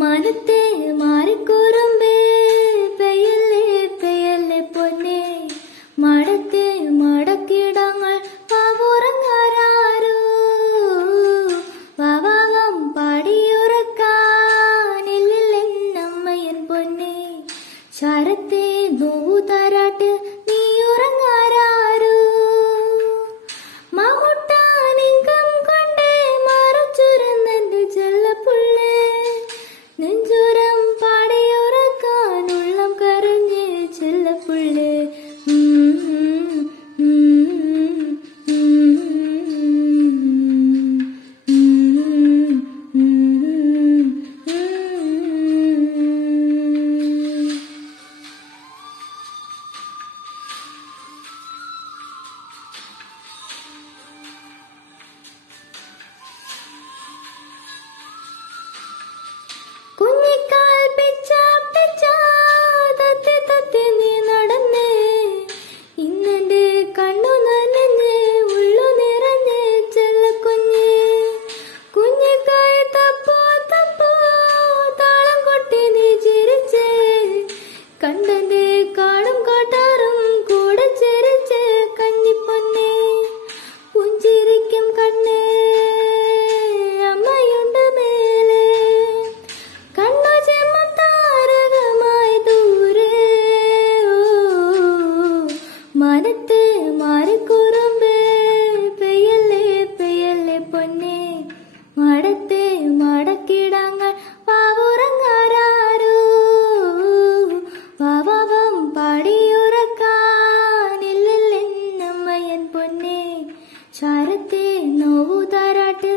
മനത്തെ മാറിക്കുറുമ്പേ പെയ്യല്ലേ പെയ്യല്ലേ പൊന്നേ മടത്തെ മടക്കിടങ്ങൾ പാവുറങ്ങാരോ വാവാകം പാടിയുറക്കാനില്ലെന്നമ്മയൻ പൊന്നേ ശരത്തെ നോവു തരാട്ട് നീ ഉറങ്ങാരോ മാമുട്ടാനിങ്കം കൊണ്ടേ മറച്ചുരന്നെന്റെ ചെല്ലപ്പുള്ളേ നെഞ്ചുരം പാടിയുറക്കാനുള്ളം കരഞ്ഞേ ചെല്ലപ്പുള്ളേ കുഞ്ഞിക്കാൽ പിച്ച പിച്ച തത്തി തത്തി നീ നടന്നേ ഇന്നെന്റെ കണ്ണു നനഞ്ഞ് ഉള്ളു നിറഞ്ഞ് ചെല്ലക്കുഞ്ഞ് കുഞ്ഞിക്കാൽ തപ്പോ തപ്പോ താളം കൊട്ടി നീ ചിരിച്ചേ കണ്ടന്റെ കാടും കാട്ടാറും കൂടെ ചിരിച്ച് കഞ്ഞിപ്പൊന്നേ പുഞ്ചിരിക്കും കണ്ണേ അമ്മയുണ്ട് മേലെ കണ്ണു ചെമ്മം താരകമായി ദൂരെ മനത്തെ മാറിക്കുറുമ്പേ പെയ്യല്ലേ പെയ്യല്ലേ പൊന്നേ മടത്തെ മടക്കിടങ്ങൾ പാവുറങ്ങാരോ വാവാവം പാടിയുറക്കാനില്ലെന്നമ്മയൻ പൊന്നേ ശരത്തെ നോവു തരാട്ട്